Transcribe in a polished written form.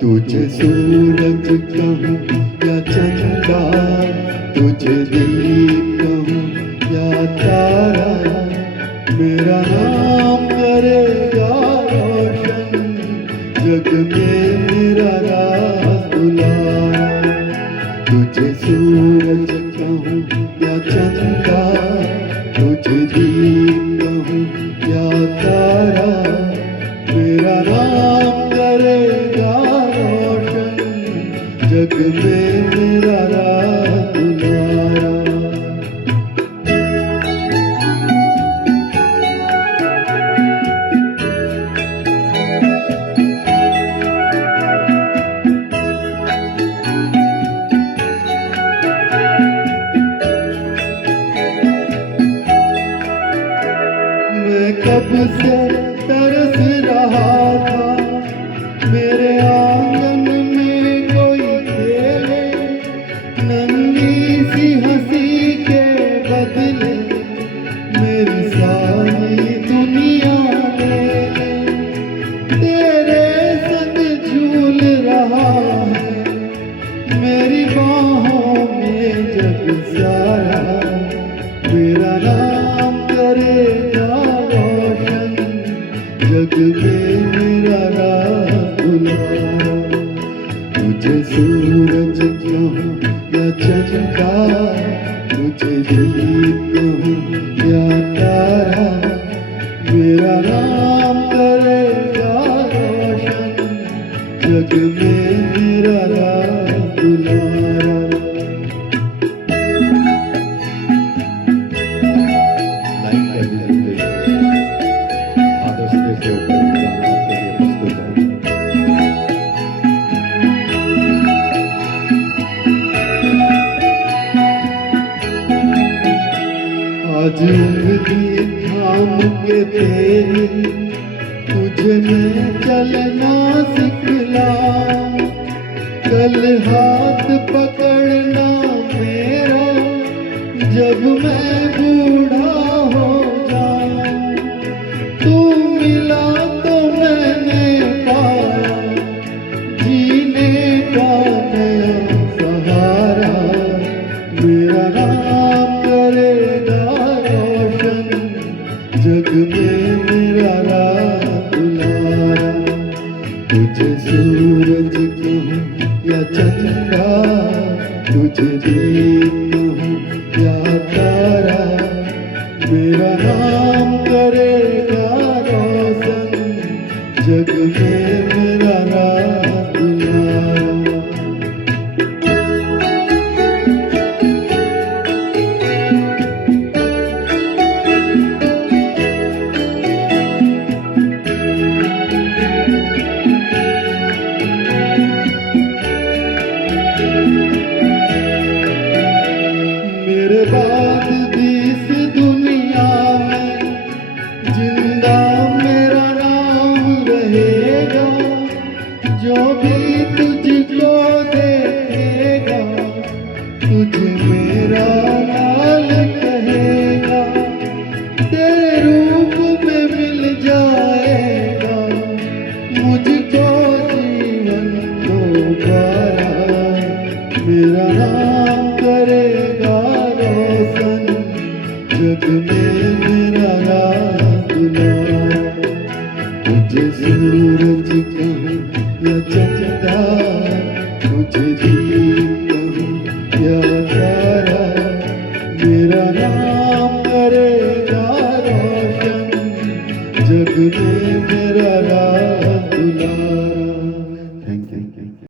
तुझे सूरज कहूँ या चंदा, तुझे दीप कहूँ या तारा, मेरा नाम करेगा रोशन, जग में मेरा राज दुलारा। तुझे सूरज कहूँ या चंदा, तुझे दीप कहूँ या तारा, मेरा नाम करेगा रोशन, जग में मेरा राज दुलारा। मैं कब से तरस रहा था, मेरे आंगन में कोई खेले, नन्ही सी हंसी के बदले मेरी सारी दुनिया ले ले। तेरे संग झूल रहा है मेरी बाहों में जग सारा, मेरा नाम करेगा रोशन, जग में मेरा राज दुलारा। तुझे सूरज कहूँ या चंदा, तुझे दीप कहूँ या तारा, मेरा नाम करेगा रोशन, जग में मेरा राज दुलारा। आज उंगली थाम के तेरी तुझे मैं चलना सिखलाऊं, कल हाथ पकड़ना मेरा जब मैं बूढ़ा हो जाऊं। तू मिला तो मैंने पाया जीने का नया सहारा, मेरा नाम करेगा रोशन, जग में मेरा राज दुलारा। तुझे सूरज कहूँ या चंदा, तुझे दीप कहूँ या तारा, मेरा नाम करेगा रोशन, जग में मेरा राज दुलारा। मेरे बाद भी इस दुनिया में जिंदा मेरा नाम रहेगा, जो भी तुझको देखेगा तुझे मेरा लाल कहेगा। तेरे रूप में मिल जाएगा मुझको जीवन दोबारा, मेरा नाम करेगा रोशन, जग में मेरा राज दुलारा। तुझे सूरज कहूँ या चंदा, तुझे दीप